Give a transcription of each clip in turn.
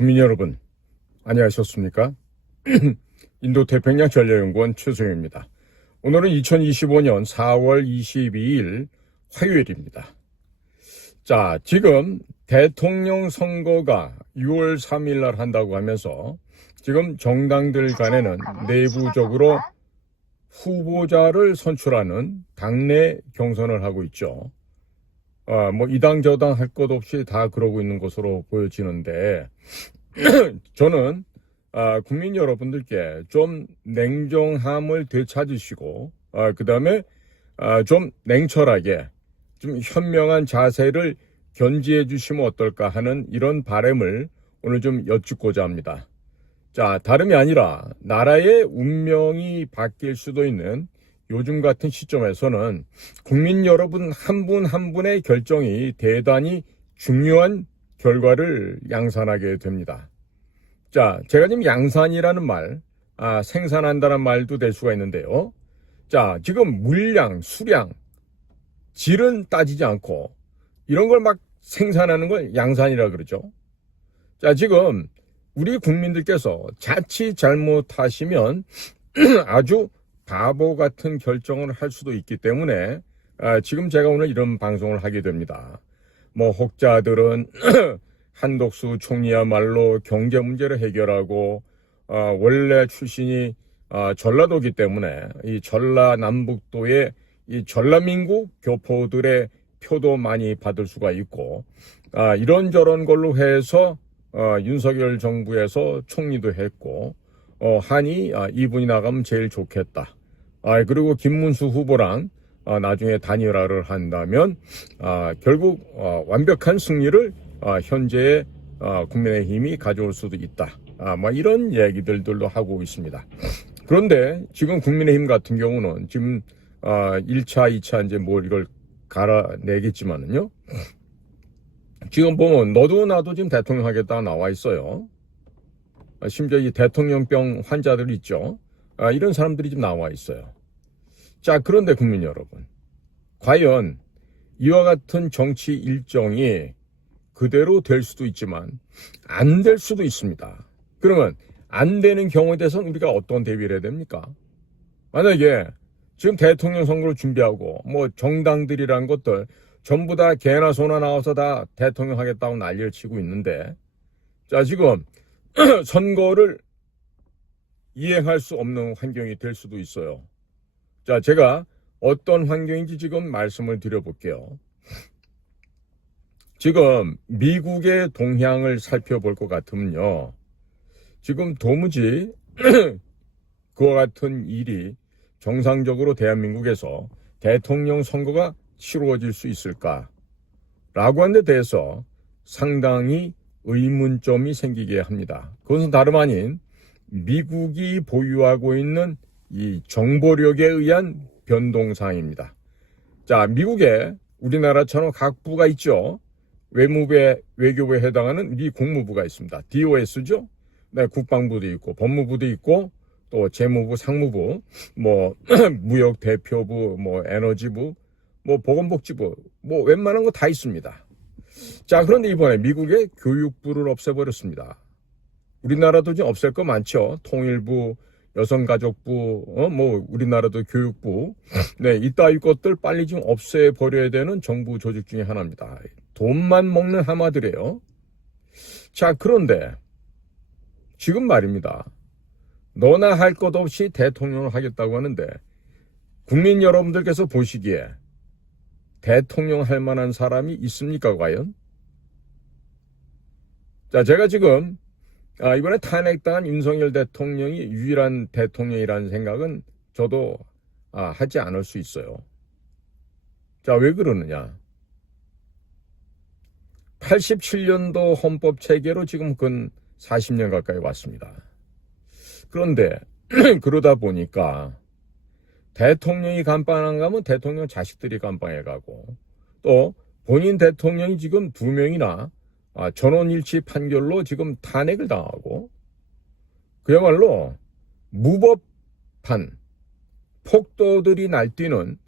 국민 여러분, 안녕하셨습니까? 인도태평양 전략연구원 최소영입니다. 오늘은 2025년 4월 22일 화요일입니다. 자, 지금 대통령 선거가 6월 3일 날 한다고 하면서 지금 정당들 간에는 내부적으로 후보자를 선출하는 당내 경선을 하고 있죠. 이 당 저 당 할 것 없이 다 그러고 있는 것으로 보여지는데 저는 국민 여러분들께 좀 냉정함을 되찾으시고 그 다음에 좀 냉철하게 좀 현명한 자세를 견지해 주시면 어떨까 하는 이런 바람을 오늘 좀 여쭙고자 합니다. 자, 다름이 아니라 나라의 운명이 바뀔 수도 있는 요즘 같은 시점에서는 국민 여러분 한 분 한 분의 결정이 대단히 중요한 결과를 양산하게 됩니다. 자, 제가 지금 양산이라는 말, 생산한다는 말도 될 수가 있는데요. 자, 지금 물량, 수량, 질은 따지지 않고 이런 걸 막 생산하는 걸 양산이라 그러죠. 자, 지금 우리 국민들께서 자칫 잘못하시면 아주 바보 같은 결정을 할 수도 있기 때문에 지금 제가 오늘 이런 방송을 하게 됩니다. 혹자들은 한덕수 총리야말로 경제 문제를 해결하고 원래 출신이 전라도이기 때문에 이 전라남북도의 이 전라민국 교포들의 표도 많이 받을 수가 있고 이런저런 걸로 해서 윤석열 정부에서 총리도 했고 하니 이분이 나가면 제일 좋겠다. 그리고 김문수 후보랑 나중에 단일화를 한다면 결국 완벽한 승리를 현재의 국민의힘이 가져올 수도 있다. 이런 얘기들도 하고 있습니다. 그런데 지금 국민의힘 같은 경우는 지금 1차, 2차 이제 이걸 갈아내겠지만은요. 지금 보면 너도 나도 지금 대통령 하겠다 나와 있어요. 심지어 이 대통령병 환자들 있죠. 이런 사람들이 지금 나와 있어요. 자, 그런데 국민 여러분, 과연 이와 같은 정치 일정이 그대로 될 수도 있지만 안 될 수도 있습니다. 그러면 안 되는 경우에 대해서는 우리가 어떤 대비를 해야 됩니까? 만약에 지금 대통령 선거를 준비하고 정당들이라는 것들 전부 다 개나 소나 나와서 다 대통령 하겠다고 난리를 치고 있는데, 자, 지금 선거를 이행할 수 없는 환경이 될 수도 있어요. 자, 제가 어떤 환경인지 지금 말씀을 드려볼게요. 지금 미국의 동향을 살펴볼 것 같으면요. 지금 도무지 그와 같은 일이 정상적으로 대한민국에서 대통령 선거가 치루어질 수 있을까라고 하는 데 대해서 상당히 의문점이 생기게 합니다. 그것은 다름 아닌 미국이 보유하고 있는 이 정보력에 의한 변동사항입니다. 자, 미국에 우리나라처럼 각 부가 있죠. 외무부에, 외교부에 해당하는 미 국무부가 있습니다. DOS죠. 네, 국방부도 있고 법무부도 있고 또 재무부, 상무부, 무역대표부, 에너지부, 보건복지부, 웬만한 거 다 있습니다. 자, 그런데 이번에 미국의 교육부를 없애버렸습니다. 우리나라도 지금 없앨 거 많죠. 통일부, 여성가족부, 우리나라도 교육부. 네, 이따위 것들 빨리 좀 없애버려야 되는 정부 조직 중에 하나입니다. 돈만 먹는 하마들이에요. 자, 그런데 지금 말입니다. 너나 할 것 없이 대통령을 하겠다고 하는데 국민 여러분들께서 보시기에 대통령 할 만한 사람이 있습니까, 과연? 자, 제가 지금 이번에 탄핵당한 윤석열 대통령이 유일한 대통령이라는 생각은 저도 하지 않을 수 있어요. 자, 왜 그러느냐? 87년도 헌법 체계로 지금 근 40년 가까이 왔습니다. 그런데 그러다 보니까 대통령이 감방 안 가면 대통령 자식들이 감방에 가고 또 본인 대통령이 지금 2명이나 전원일치 판결로 지금 탄핵을 당하고 그야말로 무법한 폭도들이 날뛰는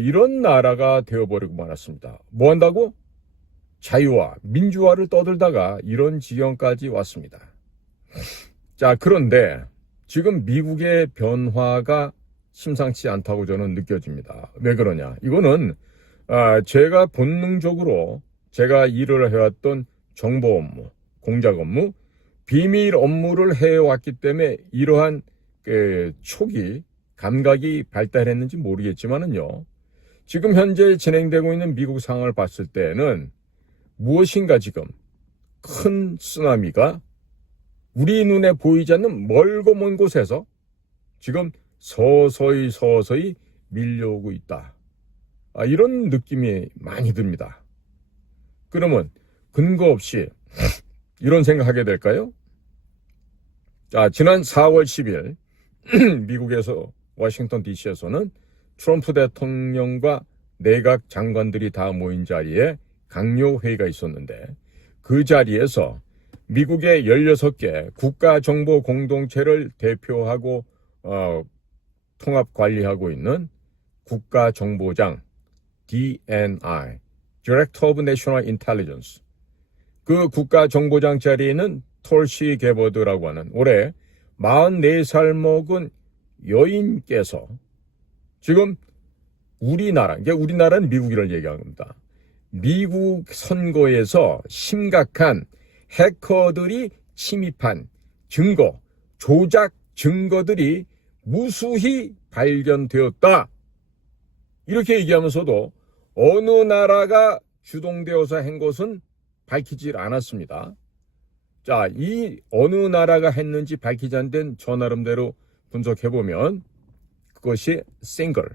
이런 나라가 되어버리고 말았습니다. 뭐 한다고? 자유와 민주화를 떠들다가 이런 지경까지 왔습니다. 자, 그런데 지금 미국의 변화가 심상치 않다고 저는 느껴집니다. 왜 그러냐? 이거는 제가 본능적으로 제가 일을 해왔던 정보 업무, 공작 업무, 비밀 업무를 해왔기 때문에 이러한 촉이, 감각이 발달했는지 모르겠지만은요. 지금 현재 진행되고 있는 미국 상황을 봤을 때는 무엇인가 지금 큰 쓰나미가 우리 눈에 보이지 않는 멀고 먼 곳에서 지금 서서히 밀려오고 있다. 이런 느낌이 많이 듭니다. 그러면 근거 없이 이런 생각하게 될까요? 자, 지난 4월 10일 미국에서 워싱턴 DC에서는 트럼프 대통령과 내각 장관들이 다 모인 자리에 강요 회의가 있었는데 그 자리에서 미국의 16개 국가정보 공동체를 대표하고 통합 관리하고 있는 국가정보장 DNI, Director of National Intelligence, 그 국가정보장 자리에는 톨시 게버드라고 하는 올해 44살 먹은 여인께서 지금 우리나라는 미국이라는 얘기하는 겁니다. 미국 선거에서 심각한 해커들이 침입한 증거, 조작 증거들이 무수히 발견되었다. 이렇게 얘기하면서도 어느 나라가 주동되어서 한 것은 밝히질 않았습니다. 자, 이 어느 나라가 했는지 밝히지 않은 저 나름대로 분석해보면 그것이 싱글,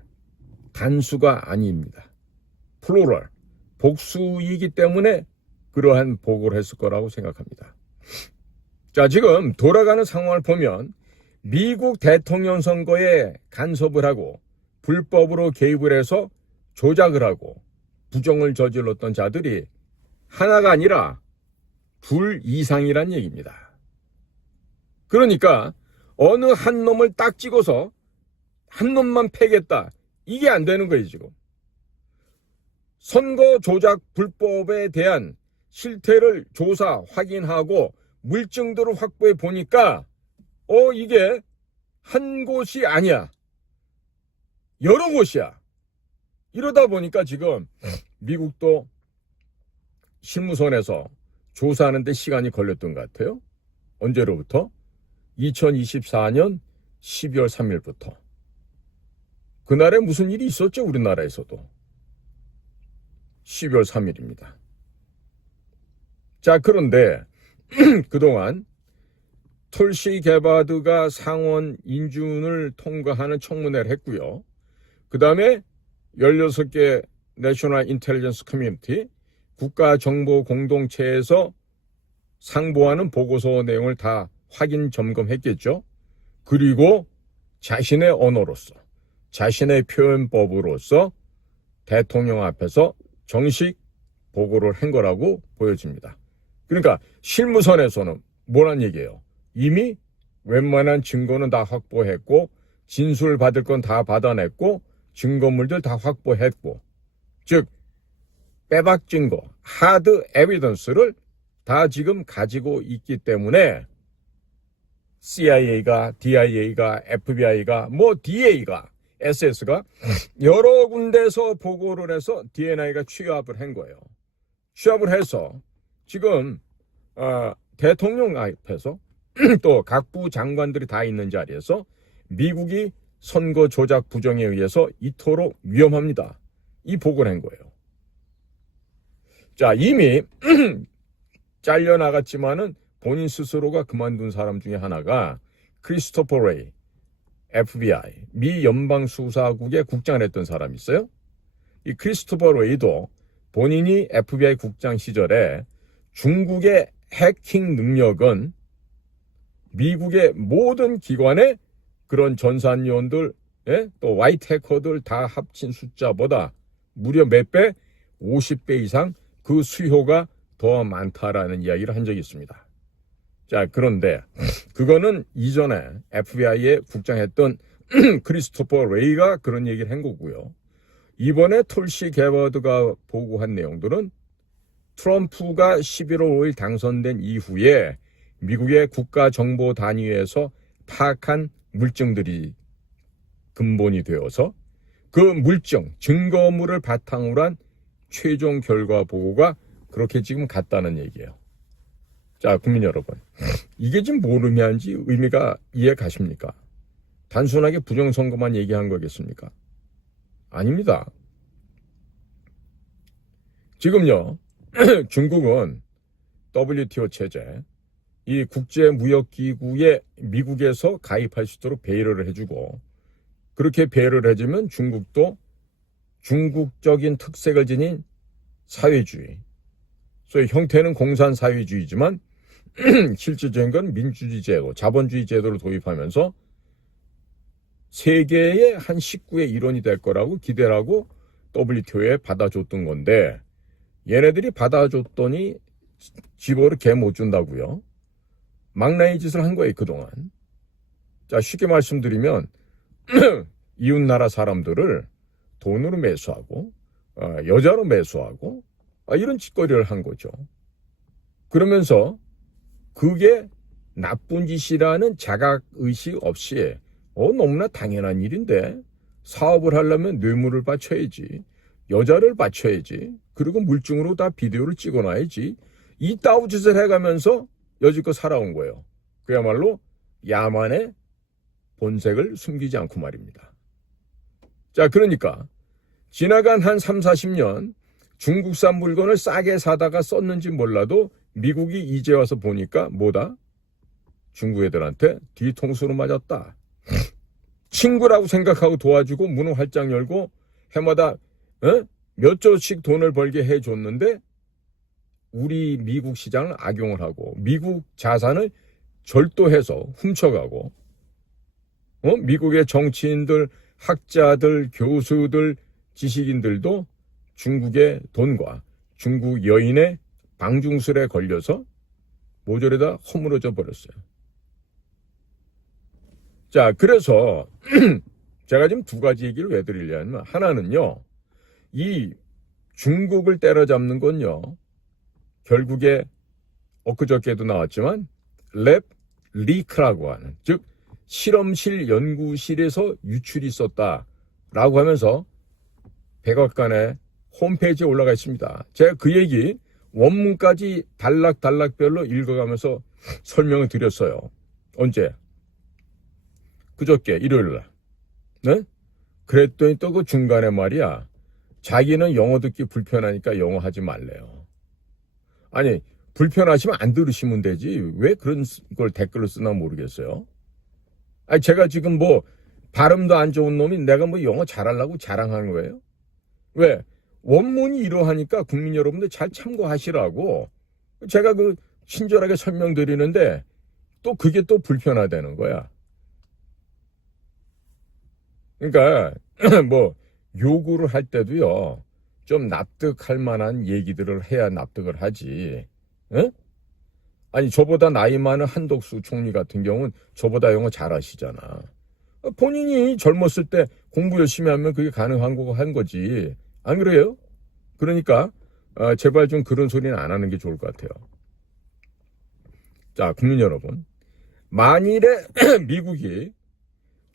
단수가 아닙니다. 플로럴, 복수이기 때문에 그러한 보고를 했을 거라고 생각합니다. 자, 지금 돌아가는 상황을 보면 미국 대통령 선거에 간섭을 하고 불법으로 개입을 해서 조작을 하고 부정을 저질렀던 자들이 하나가 아니라 둘 이상이란 얘기입니다. 그러니까 어느 한 놈을 딱 찍어서 한 놈만 패겠다. 이게 안 되는 거예요, 지금. 선거 조작 불법에 대한 실태를 조사, 확인하고 물증들을 확보해 보니까 이게 한 곳이 아니야. 여러 곳이야. 이러다 보니까 지금 미국도 실무선에서 조사하는 데 시간이 걸렸던 것 같아요. 언제로부터? 2024년 12월 3일부터. 그날에 무슨 일이 있었죠, 우리나라에서도. 12월 3일입니다. 자, 그런데 그동안 톨시 게바드가 상원 인준을 통과하는 청문회를 했고요. 그 다음에 16개 내셔널 인텔리전스 커뮤니티 국가정보공동체에서 상보하는 보고서 내용을 다 확인 점검했겠죠. 그리고 자신의 언어로서, 자신의 표현법으로서 대통령 앞에서 정식 보고를 한 거라고 보여집니다. 그러니까 실무선에서는 뭐란 얘기예요? 이미 웬만한 증거는 다 확보했고 진술 받을 건 다 받아냈고 증거물들 다 확보했고, 즉 빼박 증거, 하드 에비던스를 다 지금 가지고 있기 때문에 CIA가, DIA가, FBI가, DA가, SS가 여러 군데서 보고를 해서 DNI가 취합을 한 거예요. 취합을 해서 지금 대통령 앞에서 또 각부 장관들이 다 있는 자리에서 미국이 선거 조작 부정에 의해서 이토록 위험합니다. 이 보고를 한 거예요. 자, 이미 잘려나갔지만은 본인 스스로가 그만둔 사람 중에 하나가 크리스토퍼 레이, FBI, 미 연방수사국의 국장을 했던 사람이 있어요. 이 크리스토퍼 레이도 본인이 FBI 국장 시절에 중국의 해킹 능력은 미국의 모든 기관의 그런 전산요원들, 또 화이트 해커들 다 합친 숫자보다 무려 몇 배? 50배 이상 그 수요가 더 많다라는 이야기를 한 적이 있습니다. 자, 그런데 그거는 이전에 FBI에 국장했던 크리스토퍼 레이가 그런 얘기를 한 거고요. 이번에 톨시 게버드가 보고한 내용들은 트럼프가 11월 5일 당선된 이후에 미국의 국가정보단위에서 파악한 물증들이 근본이 되어서 그 물증, 증거물을 바탕으로 한 최종 결과 보고가 그렇게 지금 갔다는 얘기예요. 자, 국민 여러분, 이게 지금 뭔 의미인지 의미가 이해 가십니까? 단순하게 부정선거만 얘기한 거겠습니까? 아닙니다. 지금요, 중국은 WTO 체제, 이 국제무역기구에 미국에서 가입할 수 있도록 배려를 해주고, 그렇게 배려를 해주면 중국도 중국적인 특색을 지닌 사회주의, 소위 형태는 공산사회주의지만 실질적인 건 민주주의 제도, 자본주의 제도를 도입하면서 세계의 한 식구의 일원이 될 거라고 기대를 하고 WTO에 받아줬던 건데, 얘네들이 받아줬더니 집어를 개 못 준다고요. 망나니 짓을 한 거예요, 그동안. 자, 쉽게 말씀드리면 이웃나라 사람들을 돈으로 매수하고 여자로 매수하고 이런 짓거리를 한 거죠. 그러면서 그게 나쁜 짓이라는 자각의식 없이 너무나 당연한 일인데, 사업을 하려면 뇌물을 바쳐야지, 여자를 바쳐야지, 그리고 물증으로 다 비디오를 찍어놔야지, 이 따우짓을 해가면서 여지껏 살아온 거예요. 그야말로 야만의 본색을 숨기지 않고 말입니다. 자, 그러니까 지나간 한 3, 40년 중국산 물건을 싸게 사다가 썼는지 몰라도 미국이 이제 와서 보니까 뭐다? 중국 애들한테 뒤통수로 맞았다. 친구라고 생각하고 도와주고 문을 활짝 열고 해마다 몇 조씩 돈을 벌게 해줬는데 우리 미국 시장을 악용을 하고 미국 자산을 절도해서 훔쳐가고 미국의 정치인들, 학자들, 교수들, 지식인들도 중국의 돈과 중국 여인의 방중술에 걸려서 모조리 다 허물어져 버렸어요. 자, 그래서 제가 지금 두 가지 얘기를 왜 드리려면, 하나는요, 이 중국을 때려잡는 건요, 결국에 엊그저께도 나왔지만 랩 리크라고 하는, 즉 실험실 연구실에서 유출이 있었다라고 하면서 백악관의 홈페이지에 올라가 있습니다. 제가 그 얘기 원문까지 단락별로 읽어가면서 설명을 드렸어요. 언제? 그저께 일요일날. 네? 그랬더니 또 그 중간에 말이야, 자기는 영어 듣기 불편하니까 영어 하지 말래요. 아니, 불편하시면 안 들으시면 되지 왜 그런 걸 댓글로 쓰나 모르겠어요. 아니, 제가 지금 뭐 발음도 안 좋은 놈이 내가 뭐 영어 잘하려고 자랑하는 거예요? 왜? 원문이 이러하니까 국민 여러분들 잘 참고하시라고 제가 그 친절하게 설명드리는데 또 그게 또 불편하다는 거야. 그러니까 뭐 요구를 할 때도요, 좀 납득할 만한 얘기들을 해야 납득을 하지. 응? 아니, 저보다 나이 많은 한덕수 총리 같은 경우는 저보다 영어 잘하시잖아. 본인이 젊었을 때 공부 열심히 하면 그게 가능한 거고 한 거지. 안 그래요? 그러니까 제발 좀 그런 소리는 안 하는 게 좋을 것 같아요. 자, 국민 여러분, 만일에 미국이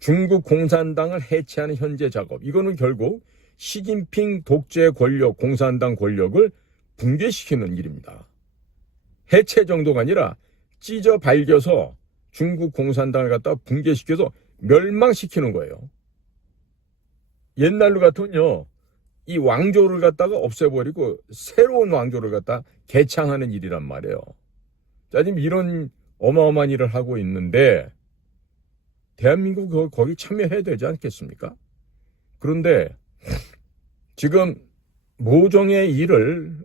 중국 공산당을 해체하는 현재 작업, 이거는 결국 시진핑 독재 권력, 공산당 권력을 붕괴시키는 일입니다. 해체 정도가 아니라 찢어 발겨서 중국 공산당을 갖다 붕괴시켜서 멸망시키는 거예요. 옛날로 같으면요, 이 왕조를 갖다가 없애버리고 새로운 왕조를 갖다 개창하는 일이란 말이에요. 자, 지금 이런 어마어마한 일을 하고 있는데 대한민국 거기 참여해야 되지 않겠습니까? 그런데 지금 모종의 일을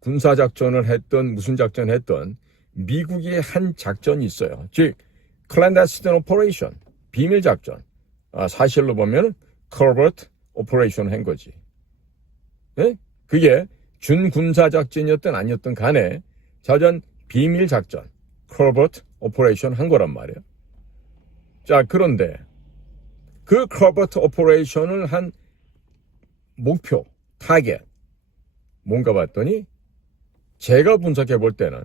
군사작전을 했던 무슨 작전을 했던 미국이 한 작전이 있어요. 즉 clandestine operation, 비밀작전. 사실로 보면 covert operation 한 거지. 네? 그게 준군사작전이었든 아니었든 간에 자전 비밀작전, covert operation 한 거란 말이에요. 자, 그런데 그 covert operation을 한 목표, 타겟 뭔가 봤더니 제가 분석해 볼 때는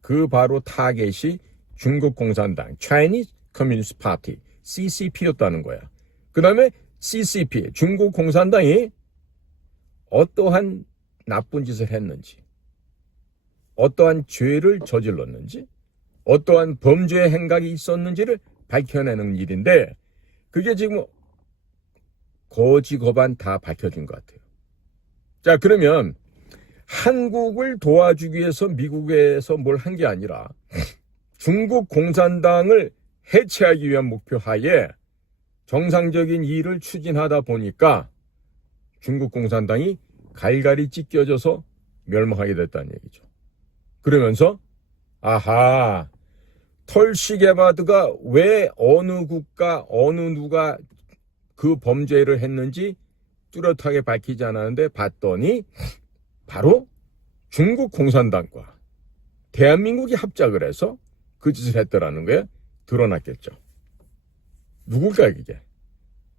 그 바로 타겟이 중국 공산당, Chinese Communist Party, CCP였다는 거야. 그 다음에 CCP, 중국 공산당이 어떠한 나쁜 짓을 했는지, 어떠한 죄를 저질렀는지, 어떠한 범죄 행각이 있었는지를 밝혀내는 일인데, 그게 지금 거지거반 다 밝혀진 것 같아요. 자, 그러면 한국을 도와주기 위해서 미국에서 뭘 한 게 아니라 중국 공산당을 해체하기 위한 목표 하에 정상적인 일을 추진하다 보니까 중국 공산당이 갈갈이 찢겨져서 멸망하게 됐다는 얘기죠. 그러면서 아하, 털시 게바드가 왜 어느 국가 어느 누가 그 범죄를 했는지 뚜렷하게 밝히지 않았는데 봤더니 바로 중국 공산당과 대한민국이 합작을 해서 그 짓을 했더라는 거에 드러났겠죠. 누굴까요, 이게?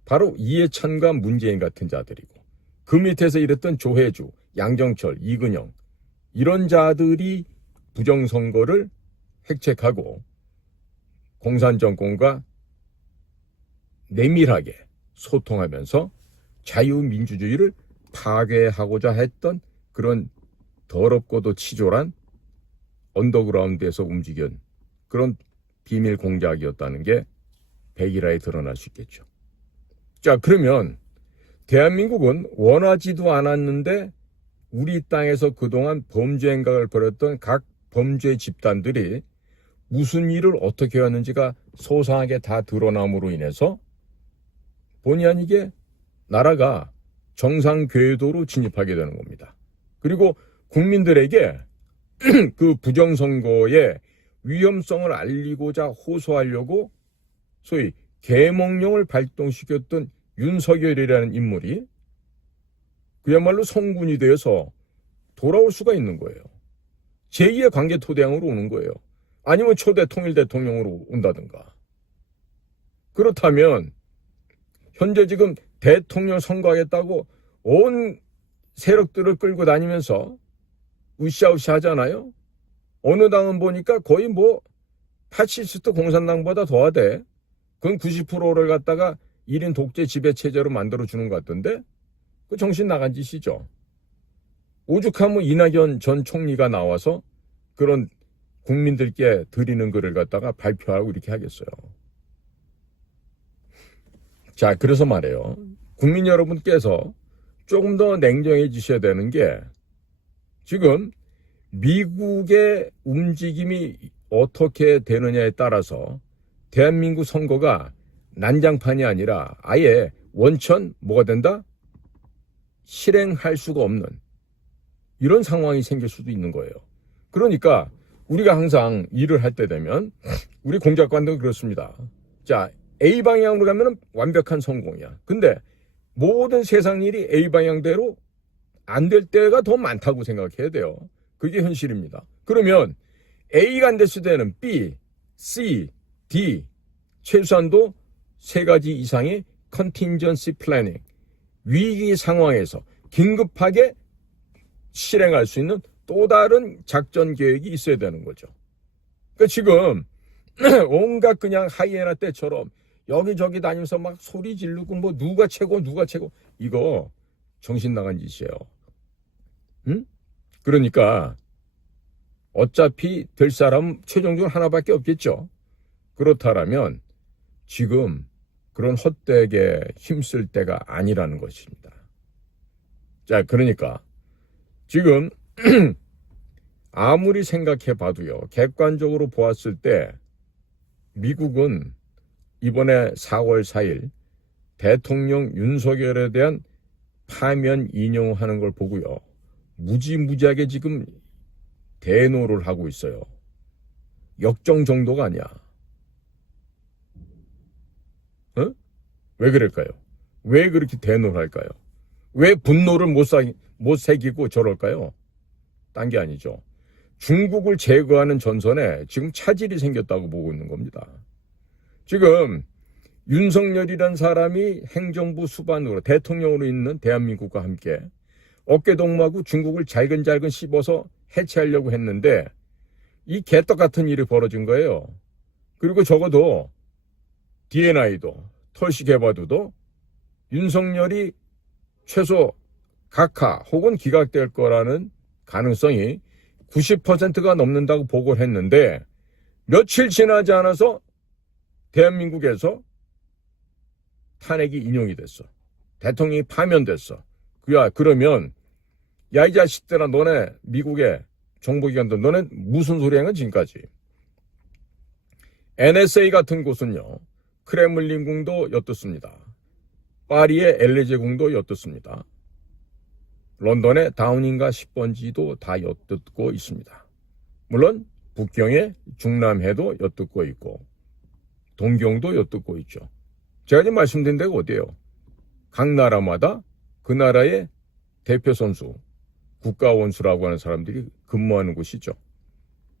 바로 이해찬과 문재인 같은 자들이고, 그 밑에서 일했던 조혜주, 양정철, 이근영, 이런 자들이 부정선거를 획책하고 공산정권과 내밀하게 소통하면서 자유민주주의를 파괴하고자 했던 그런 더럽고도 치졸한 언더그라운드에서 움직인 그런 비밀 공작이었다는 게 백일하에 드러날 수 있겠죠. 자, 그러면 대한민국은 원하지도 않았는데 우리 땅에서 그동안 범죄 행각을 벌였던 각 범죄 집단들이 무슨 일을 어떻게 했는지가 소상하게 다 드러남으로 인해서 본의 아니게 나라가 정상 궤도로 진입하게 되는 겁니다. 그리고 국민들에게 그 부정선거의 위험성을 알리고자 호소하려고 소위 계몽령을 발동시켰던 윤석열이라는 인물이 그야말로 성군이 되어서 돌아올 수가 있는 거예요. 제2의 관계토대양으로 오는 거예요. 아니면 초대 통일 대통령으로 온다든가. 그렇다면 현재 지금 대통령 선거하겠다고 온 세력들을 끌고 다니면서 으쌰으쌰 하잖아요. 어느 당은 보니까 거의 뭐 파시스트 공산당보다 더하대. 그건 90%를 갖다가 1인 독재 지배체제로 만들어주는 것 같던데 그 정신 나간 짓이죠. 오죽하면 이낙연 전 총리가 나와서 그런 국민들께 드리는 글을 갖다가 발표하고 이렇게 하겠어요. 자, 그래서 말이에요. 국민 여러분께서 조금 더 냉정해지셔야 되는 게 지금 미국의 움직임이 어떻게 되느냐에 따라서 대한민국 선거가 난장판이 아니라 아예 원천 뭐가 된다? 실행할 수가 없는 이런 상황이 생길 수도 있는 거예요. 그러니까 우리가 항상 일을 할 때 되면 우리 공작관도 그렇습니다. 자, A 방향으로 가면 완벽한 성공이야. 근데 모든 세상 일이 A 방향대로 안 될 때가 더 많다고 생각해야 돼요. 그게 현실입니다. 그러면 A가 안 됐을 때는 B, C, D 최소한도 3가지 이상의 컨틴전시 플래닝 위기 상황에서 긴급하게 실행할 수 있는 또 다른 작전 계획이 있어야 되는 거죠. 그러니까 지금 온갖 그냥 하이에나 때처럼 여기저기 다니면서 막 소리 지르고 뭐 누가 최고 이거 정신 나간 짓이에요. 응? 그러니까 어차피 될 사람 최종적으로 하나밖에 없겠죠. 그렇다면 지금 그런 헛되게 힘쓸 때가 아니라는 것입니다. 자, 그러니까 지금 아무리 생각해 봐도요, 객관적으로 보았을 때 미국은 이번에 4월 4일 대통령 윤석열에 대한 파면 인용하는 걸 보고요, 무지무지하게 지금 대노를 하고 있어요. 역정 정도가 아니야. 어? 왜 그럴까요? 왜 그렇게 대노를 할까요? 왜 분노를 못 새기고 저럴까요? 딴 게 아니죠. 중국을 제거하는 전선에 지금 차질이 생겼다고 보고 있는 겁니다. 지금 윤석열이란 사람이 행정부 수반으로 대통령으로 있는 대한민국과 함께 어깨동무하고 중국을 잘근잘근 씹어서 해체하려고 했는데 이 개떡 같은 일이 벌어진 거예요. 그리고 적어도 D&I도 털시 개바두도 윤석열이 최소 각하 혹은 기각될 거라는 가능성이 90%가 넘는다고 보고를 했는데 며칠 지나지 않아서 대한민국에서 탄핵이 인용이 됐어. 대통령이 파면됐어. 그러면 야 이 자식들아 너네 미국의 정보기관들 너네 무슨 소리 한 건 지금까지. NSA 같은 곳은요. 크렘린궁도 엿듣습니다. 파리의 엘리제궁도 엿듣습니다. 런던의 다우닝가 10번지도 다 엿듣고 있습니다. 물론 북경의 중남해도 엿듣고 있고 동경도 엿듣고 있죠. 제가 지금 말씀드린 데가 어디예요? 각 나라마다 그 나라의 대표 선수, 국가원수라고 하는 사람들이 근무하는 곳이죠.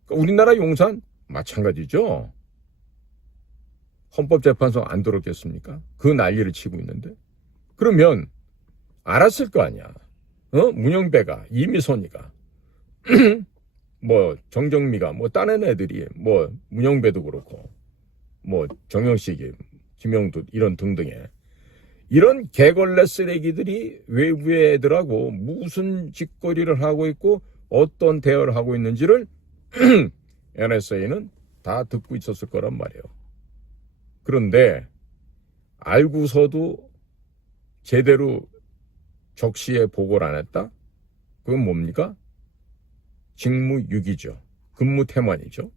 그러니까 우리나라 용산 마찬가지죠. 헌법재판소 안 들었겠습니까? 그 난리를 치고 있는데. 그러면 알았을 거 아니야. 문영배가, 이미선이가, 뭐 정정미가, 뭐 다른 애들이, 뭐 문영배도 그렇고, 뭐 정영식이, 김영두 이런 등등의 이런 개걸레 쓰레기들이 외부의 애들하고 무슨 짓거리를 하고 있고 어떤 대화를 하고 있는지를 NSA는 다 듣고 있었을 거란 말이에요. 그런데 알고서도 제대로 적시에 보고를 안 했다? 그건 뭡니까? 직무유기죠. 근무태만이죠.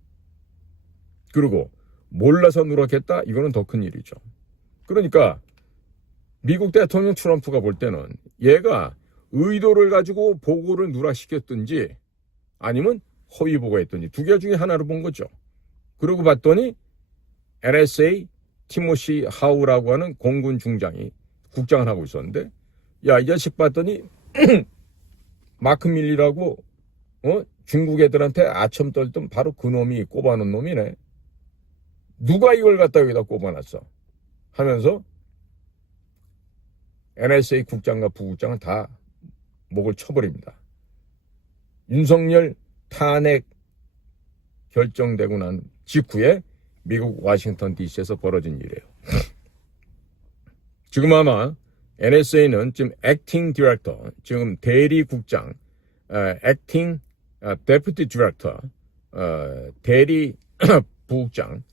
그리고 몰라서 누락했다? 이거는 더 큰 일이죠. 그러니까 미국 대통령 트럼프가 볼 때는 얘가 의도를 가지고 보고를 누락시켰든지 아니면 허위 보고했든지 두 개 중에 하나를 본 거죠. 그러고 봤더니 NSA 티모시 하우라고 하는 공군 중장이 국장을 하고 있었는데 야, 이 자식 봤더니 마크 밀리라고 중국 애들한테 아첨 떨던 바로 그 놈이 꼽아놓은 놈이네. 누가 이걸 갖다 여기다 꼽아놨어? 하면서 NSA 국장과 부국장은 다 목을 쳐버립니다. 윤석열 탄핵 결정되고 난 직후에 미국 워싱턴 DC에서 벌어진 일이에요. 지금 아마 NSA는 지금 액팅 디렉터, 지금 대리 국장, 액팅 데프티 디렉터, 대리 부국장,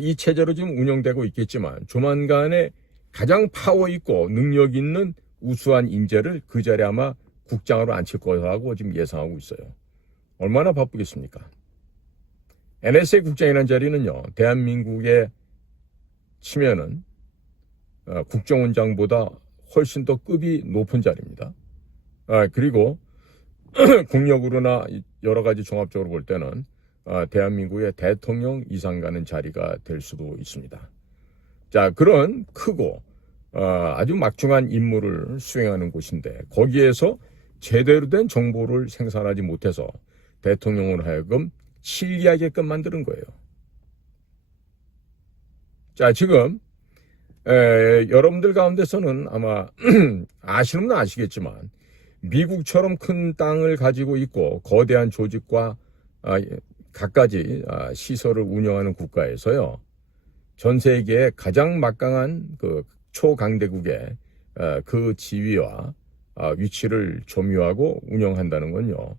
이 체제로 지금 운영되고 있겠지만 조만간에 가장 파워 있고 능력 있는 우수한 인재를 그 자리에 아마 국장으로 앉힐 거라고 지금 예상하고 있어요. 얼마나 바쁘겠습니까? NSA 국장이라는 자리는요, 대한민국에 치면은 국정원장보다 훨씬 더 급이 높은 자리입니다. 그리고 국력으로나 여러 가지 종합적으로 볼 때는 대한민국의 대통령 이상 가는 자리가 될 수도 있습니다. 자, 그런 크고 아주 막중한 임무를 수행하는 곳인데 거기에서 제대로 된 정보를 생산하지 못해서 대통령으로 하여금 실리하게끔 만드는 거예요. 자, 지금 여러분들 가운데서는 아마 아시는 분 아시겠지만 미국처럼 큰 땅을 가지고 있고 거대한 조직과 갖가지 시설을 운영하는 국가에서요. 전 세계의 가장 막강한 그 초강대국의 그 지위와 위치를 점유하고 운영한다는 건요.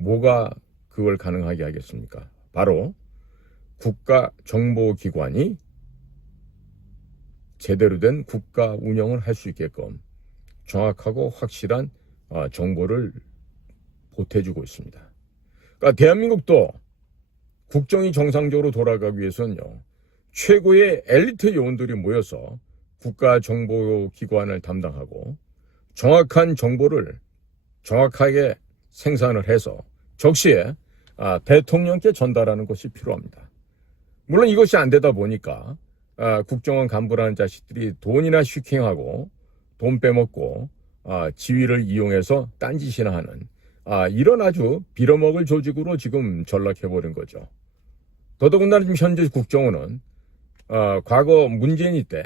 뭐가 그걸 가능하게 하겠습니까? 바로 국가정보기관이 제대로 된 국가 운영을 할 수 있게끔 정확하고 확실한 정보를 보태주고 있습니다. 그러니까 대한민국도 국정이 정상적으로 돌아가기 위해서는요. 최고의 엘리트 요원들이 모여서 국가정보기관을 담당하고 정확한 정보를 정확하게 생산을 해서 적시에 대통령께 전달하는 것이 필요합니다. 물론 이것이 안 되다 보니까 국정원 간부라는 자식들이 돈이나 슈킹하고 돈 빼먹고 지위를 이용해서 딴짓이나 하는 이런 아주 빌어먹을 조직으로 지금 전락해버린 거죠. 더더군다나 지금 현재 국정원은 과거 문재인이 때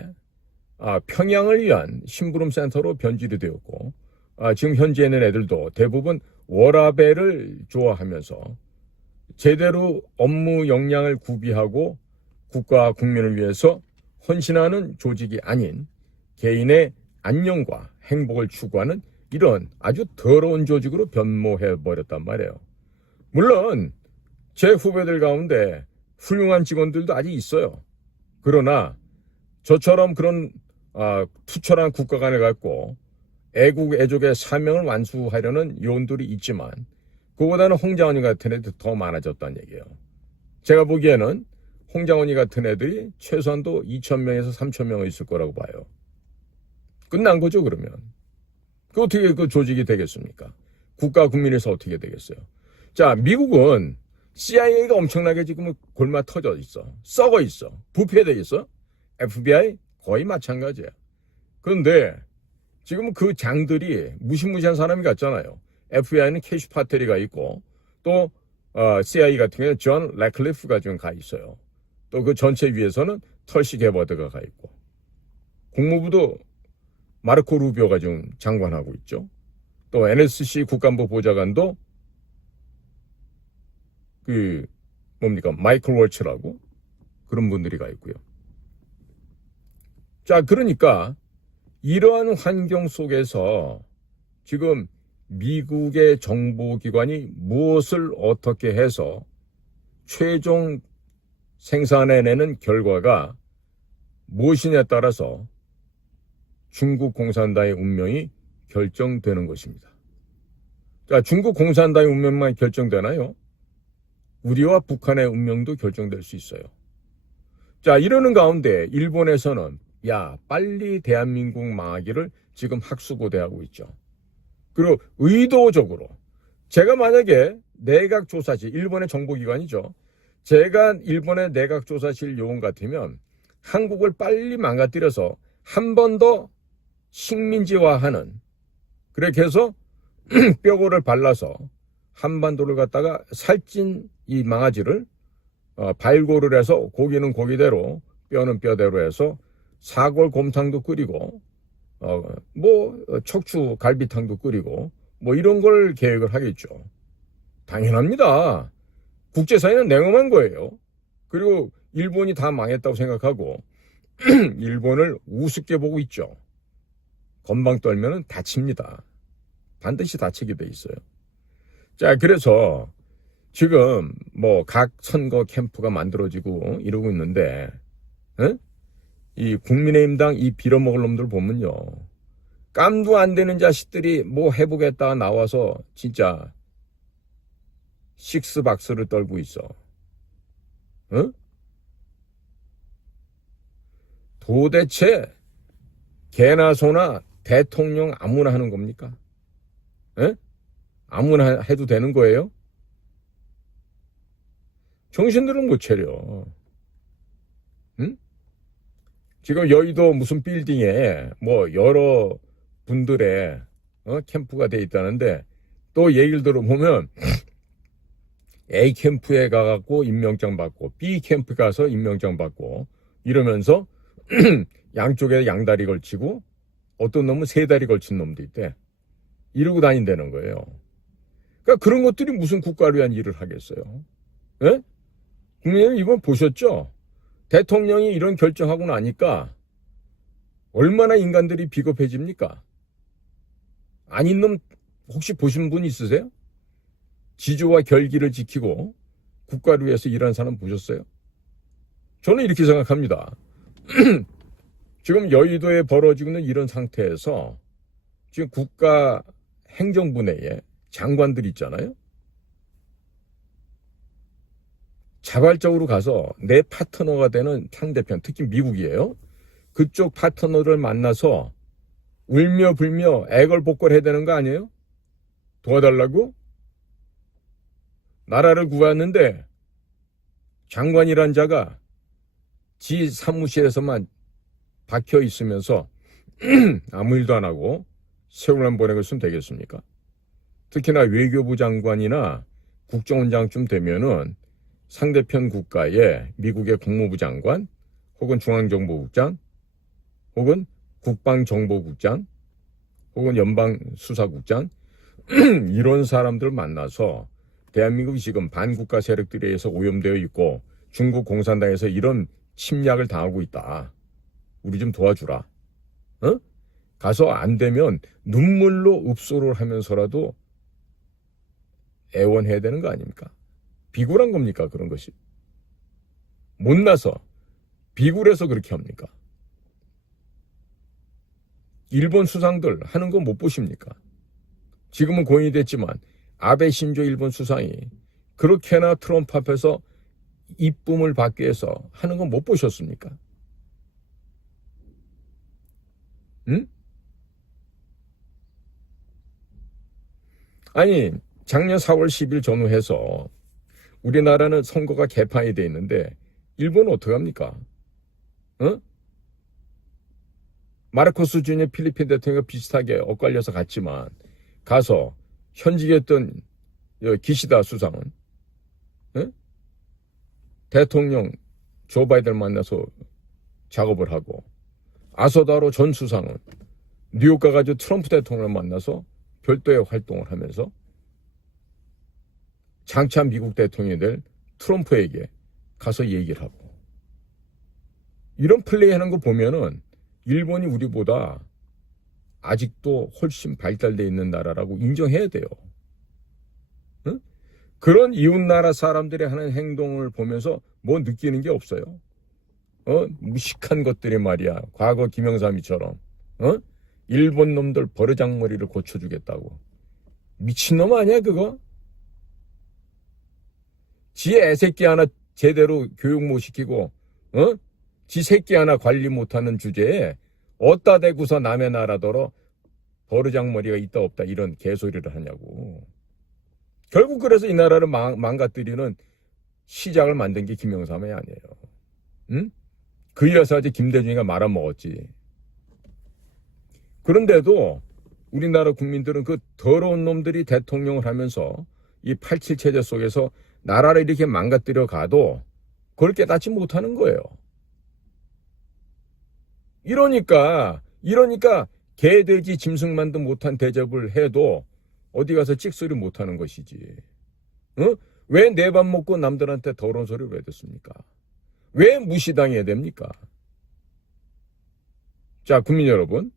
평양을 위한 심부름 센터로 변질이 되었고 지금 현재 있는 애들도 대부분 워라밸을 좋아하면서 제대로 업무 역량을 구비하고 국가 국민을 위해서 헌신하는 조직이 아닌 개인의 안녕과 행복을 추구하는 이런 아주 더러운 조직으로 변모해버렸단 말이에요. 물론 제 후배들 가운데 훌륭한 직원들도 아직 있어요. 그러나 저처럼 그런 투철한 국가관을 갖고 애국 애족의 사명을 완수하려는 요원들이 있지만 그보다는 홍장원이 같은 애들 더 많아졌다는 얘기예요. 제가 보기에는 홍장원이 같은 애들이 최소한도 2,000명에서 3,000명 있을 거라고 봐요. 끝난 거죠, 그러면. 그 어떻게 그 조직이 되겠습니까? 국가 국민에서 어떻게 되겠어요? 자, 미국은 CIA가 엄청나게 지금 골마 터져 있어. 썩어 있어. 부패돼 있어. FBI 거의 마찬가지야. 그런데 지금 그 장들이 무시무시한 사람이 같잖아요. FBI는 캐시 파테리가 있고 또 CIA 같은 경우는 존 래클리프가 지금 가 있어요. 또 그 전체 위에서는 털시 게버드가 가 있고 국무부도 마르코 루비오가 지금 장관하고 있죠. 또 NSC 국간부 보좌관도 마이클 월츠라고 그런 분들이 가 있고요. 자, 그러니까 이러한 환경 속에서 지금 미국의 정보기관이 무엇을 어떻게 해서 최종 생산해내는 결과가 무엇이냐에 따라서 중국 공산당의 운명이 결정되는 것입니다. 자, 중국 공산당의 운명만 결정되나요? 우리와 북한의 운명도 결정될 수 있어요. 자, 이러는 가운데 일본에서는 빨리 대한민국 망하기를 지금 학수고대하고 있죠. 그리고 의도적으로 제가 만약에 내각조사실, 일본의 정보기관이죠. 제가 일본의 내각조사실 요원 같으면 한국을 빨리 망가뜨려서 한 번 더 식민지화하는, 그렇게 해서 뼈고를 발라서 한반도를 갖다가 살찐 이 망아지를 발골을 해서 고기는 고기대로 뼈는 뼈대로 해서 사골 곰탕도 끓이고 척추 갈비탕도 끓이고 이런 걸 계획을 하겠죠. 당연합니다. 국제사회는 냉엄한 거예요. 그리고 일본이 다 망했다고 생각하고 일본을 우습게 보고 있죠. 건방 떨면은 다칩니다. 반드시 다치게 돼 있어요. 자, 그래서 지금 각 선거 캠프가 만들어지고 이러고 있는데, 이 국민의힘당 이 빌어먹을 놈들 보면요, 깜도 안 되는 자식들이 해보겠다 나와서 진짜 식스박스를 떨고 있어. 도대체 개나 소나 대통령 아무나 하는 겁니까? 아무나 해도 되는 거예요? 정신들은 못 차려. 지금 여의도 무슨 빌딩에 여러 분들의 캠프가 돼 있다는데, 또 얘기를 들어보면 A 캠프에 가갖고 임명장 받고 B 캠프 가서 임명장 받고 이러면서 양쪽에 양다리 걸치고 어떤 놈은 세 다리 걸친 놈도 있대. 이러고 다닌다는 거예요. 그러니까 그런 것들이 무슨 국가를 위한 일을 하겠어요? 국민님 이번 보셨죠? 대통령이 이런 결정하고 나니까 얼마나 인간들이 비겁해집니까? 아닌 놈 혹시 보신 분 있으세요? 지조와 결기를 지키고 국가를 위해서 일하는 사람 보셨어요? 저는 이렇게 생각합니다. 지금 여의도에 벌어지고 있는 이런 상태에서 지금 국가 행정부 내에 장관들 있잖아요. 자발적으로 가서 내 파트너가 되는 상대편, 특히 미국이에요. 그쪽 파트너를 만나서 울며 불며 애걸복걸해야 되는 거 아니에요? 도와달라고? 나라를 구했는데 장관이란 자가 지 사무실에서만 박혀 있으면서 아무 일도 안 하고 세월만 보내고 있으면 되겠습니까? 특히나 외교부 장관이나 국정원장쯤 되면은 상대편 국가의 미국의 국무부 장관 혹은 중앙정보국장 혹은 국방정보국장 혹은 연방수사국장 이런 사람들 만나서 대한민국이 지금 반국가 세력들에 의해서 오염되어 있고 중국 공산당에서 이런 침략을 당하고 있다. 우리 좀 도와주라. 어? 가서 안 되면 눈물로 읍소를 하면서라도 애원해야 되는 거 아닙니까? 비굴한 겁니까? 그런 것이. 못나서 비굴해서 그렇게 합니까? 일본 수상들 하는 거 못 보십니까? 지금은 고인이 됐지만 아베 신조 일본 수상이 그렇게나 트럼프 앞에서 이쁨을 받기 위해서 하는 건 못 보셨습니까? 응? 아니 작년 4월 10일 전후해서 우리나라는 선거가 개판이 돼 있는데 일본은 어떡합니까? 어? 마르코스 주니어 필리핀 대통령과 비슷하게 엇갈려서 갔지만 가서 현직에 있던 기시다 수상은 대통령 조 바이든 만나서 작업을 하고 아소다로 전 수상은 뉴욕 가가지고 트럼프 대통령을 만나서 별도의 활동을 하면서 장차 미국 대통령이 될 트럼프에게 가서 얘기를 하고 이런 플레이 하는 거 보면은 일본이 우리보다 아직도 훨씬 발달되어 있는 나라라고 인정해야 돼요. 응? 그런 이웃나라 사람들이 하는 행동을 보면서 뭐 느끼는 게 없어요. 무식한 것들이 말이야. 과거 김영삼이처럼 일본 놈들 버르장머리를 고쳐주겠다고. 미친놈 아니야 그거? 지 애새끼 하나 제대로 교육 못 시키고 지 새끼 하나 관리 못하는 주제에 어디다 대고서 남의 나라더러 버르장머리가 있다 없다 이런 개소리를 하냐고. 결국 그래서 이 나라를 망가뜨리는 시작을 만든 게 김영삼이 아니에요. 응? 그 이래서 아직 김대중이가 말아먹었지. 그런데도 우리나라 국민들은 그 더러운 놈들이 대통령을 하면서 이 87 체제 속에서 나라를 이렇게 망가뜨려 가도 그걸 깨닫지 못하는 거예요. 이러니까 개돼지 짐승만도 못한 대접을 해도 어디 가서 찍소리 못하는 것이지. 왜 내 밥 먹고 남들한테 더러운 소리 왜 듣습니까? 왜 무시당해야 됩니까? 자, 국민 여러분.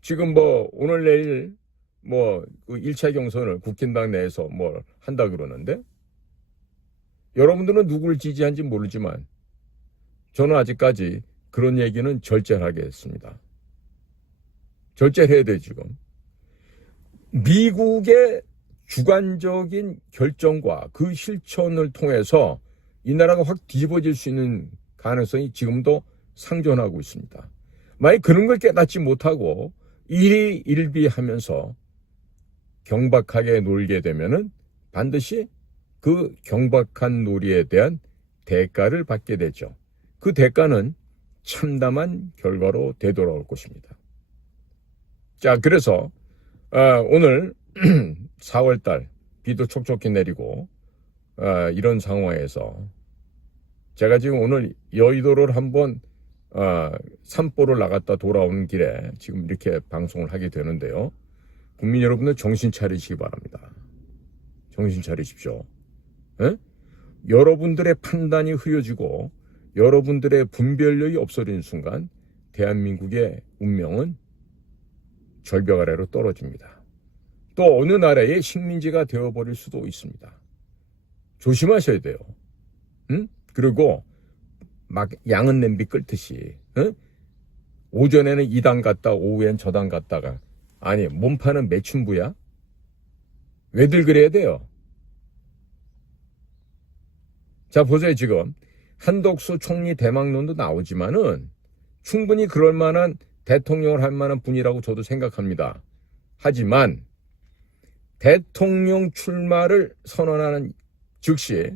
지금 뭐 오늘 내일 뭐 그 1차 경선을 국힘당 내에서 뭐 한다 그러는데 여러분들은 누구를 지지한지 모르지만 저는 아직까지 그런 얘기는 절제하게 했습니다. 절제해야 돼 지금. 미국의 주관적인 결정과 그 실천을 통해서 이 나라가 확 뒤집어질 수 있는 가능성이 지금도 상존하고 있습니다. 만약 그런 걸 깨닫지 못하고 일희일비하면서 경박하게 놀게 되면은 반드시 그 경박한 놀이에 대한 대가를 받게 되죠. 그 대가는 참담한 결과로 되돌아올 것입니다. 자, 그래서 오늘 4월달 비도 촉촉히 내리고 이런 상황에서 제가 지금 오늘 여의도를 한번 산보를 나갔다 돌아오는 길에 지금 이렇게 방송을 하게 되는데요. 국민 여러분들 정신 차리시기 바랍니다. 정신 차리십시오. 에? 여러분들의 판단이 흐려지고 여러분들의 분별력이 없어지는 순간 대한민국의 운명은 절벽 아래로 떨어집니다. 또 어느 나라의 식민지가 되어버릴 수도 있습니다. 조심하셔야 돼요. 응? 그리고 막 양은 냄비 끓듯이 오전에는 이 당 갔다 오후엔 저 당 갔다가 아니 몸파는 매춘부야? 왜들 그래야 돼요? 자 보세요. 지금 한덕수 총리 대망론도 나오지만은 충분히 그럴 만한 대통령을 할 만한 분이라고 저도 생각합니다. 하지만 대통령 출마를 선언하는 즉시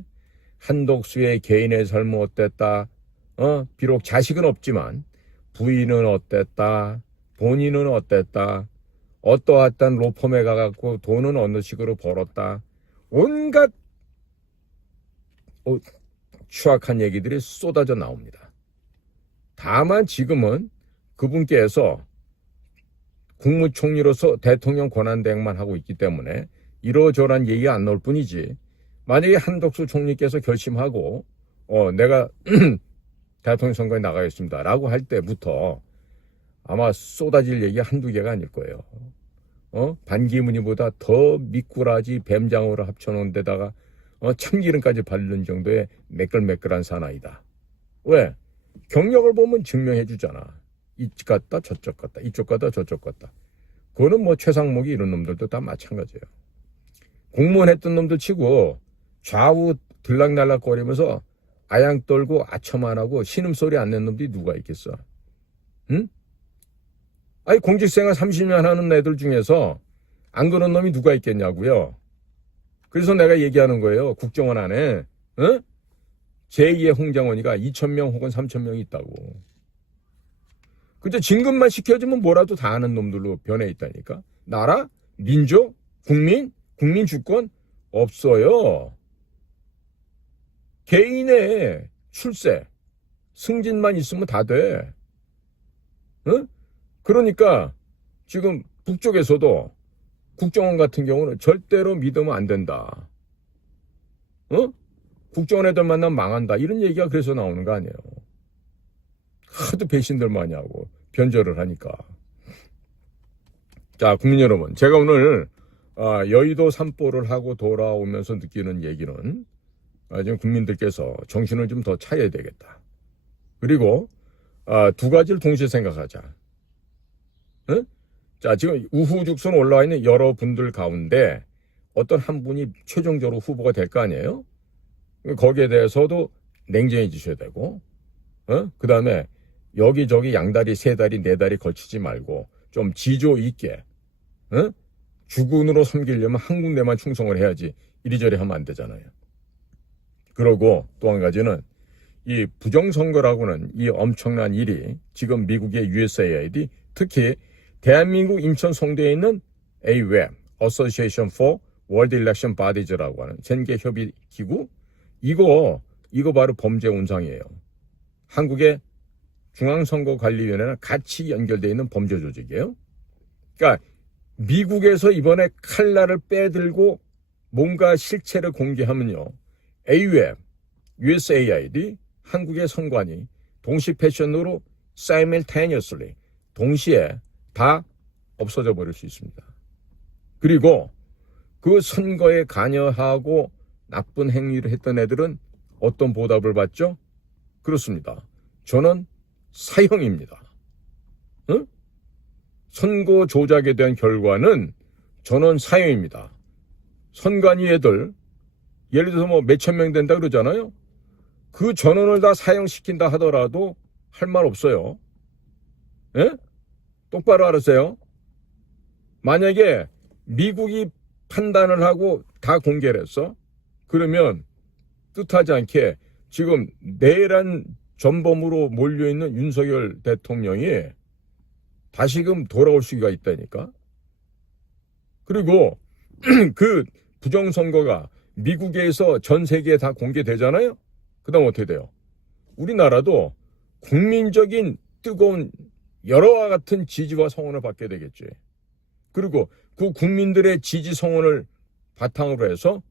한덕수의 개인의 삶은 어땠다, 비록 자식은 없지만 부인은 어땠다, 본인은 어땠다, 어떠한 로펌에 가갖고 돈은 어느 식으로 벌었다, 온갖 추악한 얘기들이 쏟아져 나옵니다. 다만 지금은 그분께서 국무총리로서 대통령 권한대행만 하고 있기 때문에 이러저러한 얘기가 안 나올 뿐이지, 만약에 한덕수 총리께서 결심하고 내가 대통령 선거에 나가겠습니다 라고 할 때부터 아마 쏟아질 얘기가 한두 개가 아닐 거예요. 반기문이보다 더 미꾸라지 뱀장어를 합쳐놓은 데다가 참기름까지 바르는 정도의 매끌매끌한 사나이다. 왜? 경력을 보면 증명해 주잖아. 이쪽 갔다 저쪽 갔다, 이쪽 갔다 저쪽 갔다. 그거는 뭐 최상목이 이런 놈들도 다 마찬가지예요. 공무원 했던 놈들 치고 좌우 들락날락거리면서 아양 떨고 아첨 안 하고 신음소리 안 낸 놈들이 누가 있겠어? 응? 아니, 공직생활 30년 하는 애들 중에서 안 그런 놈이 누가 있겠냐고요. 그래서 내가 얘기하는 거예요. 국정원 안에 제2의 홍장원이가 2,000명 혹은 3,000명이 있다고. 그저 진급만 시켜주면 뭐라도 다 하는 놈들로 변해 있다니까. 나라, 민족, 국민 주권 없어요. 개인의 출세, 승진만 있으면 다 돼. 그러니까 지금 북쪽에서도 국정원 같은 경우는 절대로 믿으면 안 된다. 국정원 애들 만나면 망한다. 이런 얘기가 그래서 나오는 거 아니에요. 하도 배신들 많이 하고 변절을 하니까. 자, 국민 여러분, 제가 오늘 여의도 산보를 하고 돌아오면서 느끼는 얘기는 지금 국민들께서 정신을 좀 더 차려야 되겠다. 그리고 두 가지를 동시에 생각하자. 자, 지금 우후죽순 올라와 있는 여러분들 가운데 어떤 한 분이 최종적으로 후보가 될 거 아니에요? 거기에 대해서도 냉정해지셔야 되고, 그 다음에 여기저기 양다리, 세다리, 네다리 걸치지 말고 좀 지조 있게, 주군으로 섬기려면 한 군데만 충성을 해야지 이리저리 하면 안 되잖아요. 그러고 또 한 가지는 이 부정선거라고는 이 엄청난 일이 지금 미국의 USAID, 특히 대한민국 인천 송도에 있는 AWEB, Association for World Election Bodies라고 하는 전개협의기구, 이거 바로 범죄 온상이에요. 한국의 중앙선거관리위원회랑 같이 연결되어 있는 범죄 조직이에요. 그러니까 미국에서 이번에 칼날을 빼들고 뭔가 실체를 공개하면요, AWEB, USAID, 한국의 선관위 동시 패션으로 simultaneously, 동시에 다 없어져 버릴 수 있습니다. 그리고 그 선거에 관여하고 나쁜 행위를 했던 애들은 어떤 보답을 받죠? 그렇습니다. 저는 사형입니다. 선거 조작에 대한 결과는 저는 사형입니다. 선관위 애들 예를 들어서 뭐 몇천 명 된다 그러잖아요. 그 전원을 다 사형시킨다 하더라도 할 말 없어요. 똑바로 알으세요. 만약에 미국이 판단을 하고 다 공개를 했어? 그러면 뜻하지 않게 지금 내란 전범으로 몰려있는 윤석열 대통령이 다시금 돌아올 수가 있다니까. 그리고 그 부정선거가 미국에서 전 세계에 다 공개되잖아요. 그 다음 어떻게 돼요? 우리나라도 국민적인 뜨거운 여러와 같은 지지와 성원을 받게 되겠지. 그리고 그 국민들의 지지 성원을 바탕으로 해서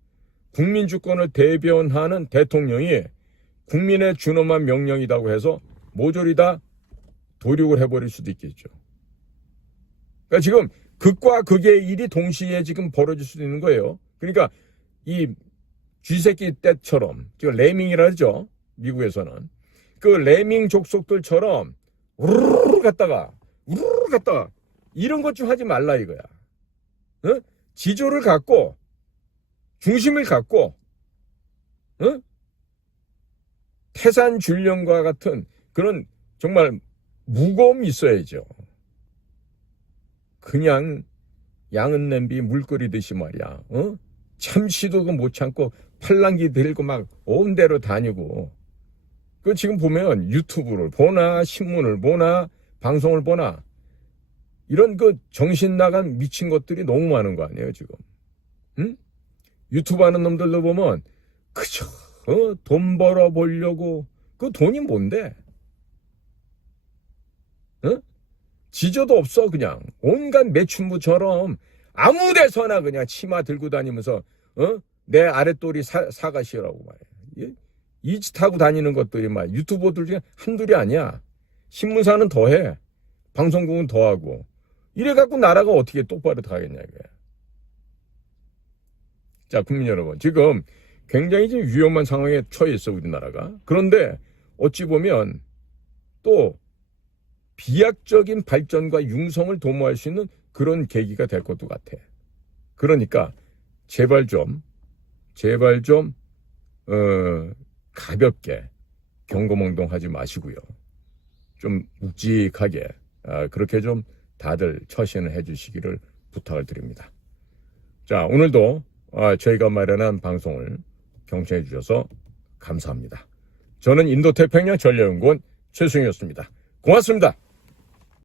국민주권을 대변하는 대통령이 국민의 준엄한 명령이라고 해서 모조리 다 도륙을 해버릴 수도 있겠죠. 그러니까 지금 극과 극의 일이 동시에 지금 벌어질 수도 있는 거예요. 그러니까 이 쥐새끼 떼처럼, 지금 레밍이라 하죠, 미국에서는. 그 레밍 족속들처럼 우르르 갔다가 이런 것 좀 하지 말라 이거야. 지조를 갖고 중심을 갖고 태산줄령과 같은 그런 정말 무거움이 있어야죠. 그냥 양은 냄비 물 끓이듯이 말이야. 참시도 못 참고 팔랑귀 들고 막 온 데로 다니고. 그 지금 보면 유튜브를 보나 신문을 보나 방송을 보나 이런 그 정신 나간 미친 것들이 너무 많은 거 아니에요 지금. 유튜브 하는 놈들도 보면 그저 돈 벌어 보려고. 그 돈이 뭔데? 지저도 없어. 그냥 온갖 매춘부처럼 아무 데서나 그냥 치마 들고 다니면서 내 아랫돌이 사가시라고 말이야. 이 짓 하고 다니는 것들이 막 유튜버들 중에 한둘이 아니야. 신문사는 더해. 방송국은 더하고. 이래갖고 나라가 어떻게 똑바로 가겠냐 이거야. 자, 국민 여러분, 지금 굉장히 지금 위험한 상황에 처해 있어 우리나라가. 그런데 어찌 보면 또 비약적인 발전과 융성을 도모할 수 있는 그런 계기가 될 것도 같아. 그러니까 제발 좀 가볍게 경고망동하지 마시고요. 좀 묵직하게 그렇게 좀 다들 처신을 해주시기를 부탁을 드립니다. 자, 오늘도 저희가 마련한 방송을 경청해 주셔서 감사합니다. 저는 인도태평양 전략연구원 최승희였습니다. 고맙습니다.